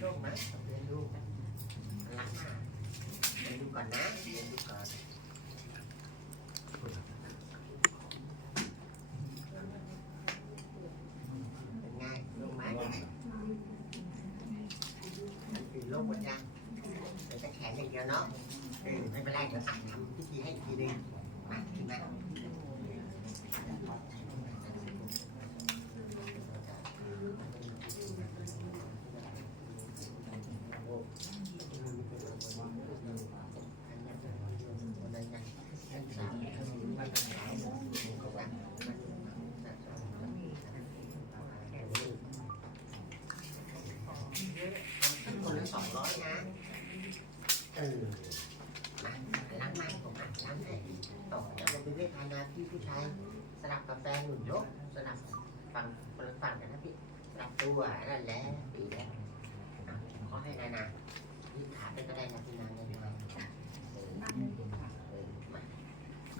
โลกไหมเรียนดูรักมากเรียนดูก่อนนะเรียนดูก่อนเป็นไงโลกไหมมันคือโลกหมดยังเดี๋ยวจะแขนอย่างเดียวเนาะเออไม่เป็นไรเดี๋ยวอ่านทำพิธีให้อีกทีหนึงมาขึ้นมา คนละ สองร้อยนะ เออมาล้างไม้ผมอ่านล้างให้ต่อเนี่ยเราไปเวทนาพี่ผู้ชายสลับกับแฟนหนุนยกสลับฝั่งคนละฝั่งกันนะพี่สลับตัวนั่นแหละดีแล้วขอให้นานายืดขาไปก็ได้นะพี่นานานาเออเออมา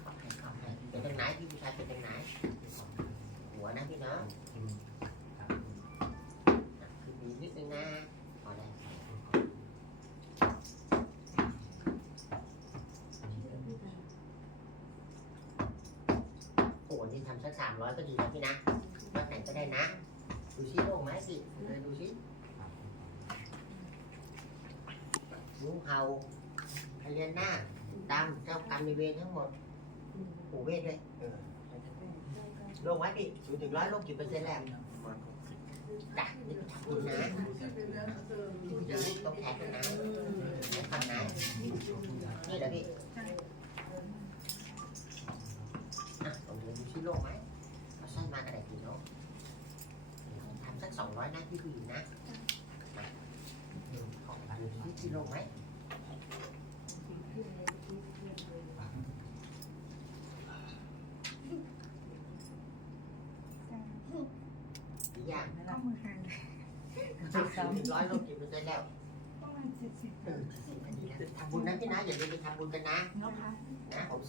ขอให้ขอให้เป็นตรงไหนพี่ผู้ชายเป็นตรงไหนหัวนะพี่เนาะอะคือมีนิดนึงนะพอได้ โอ้นี่ทำสักสามร้อยก็ดีนะพี่นะวัดไหนก็ได้นะ ดูชิโล่งไหมสิเดินดูชิงูเห่าพญานาคดำเจ้ากรรมในายเวรทั้งหมดปู่เวทด้วยเออลงไว้พี่ศูนย์ถึงร้อยลงกี่เปอร์เซ็นต์แล้วจ้ะนี่ทำบุญนะอย่าลืมต้องแท็กด้วยนะแท็กฝั่งไหนนี่เหรอพี่ อะผมเดินดูชิโล่งไหมเอาสั้นมากระไดกี่เนาะทำสักสองร้อยนะพี่ผู้หญิงนะมาขอดูที่ชิโล่งไหมหรือยังก็มือหันถึงร้อยลงกี่เปอร์เซ็นต์แล้วประมาณเจ็ดสิบเออสิบนาทีแล้วทำบุญนะพี่นะอย่าลืมไปทำบุญกันนะนะคะนะผม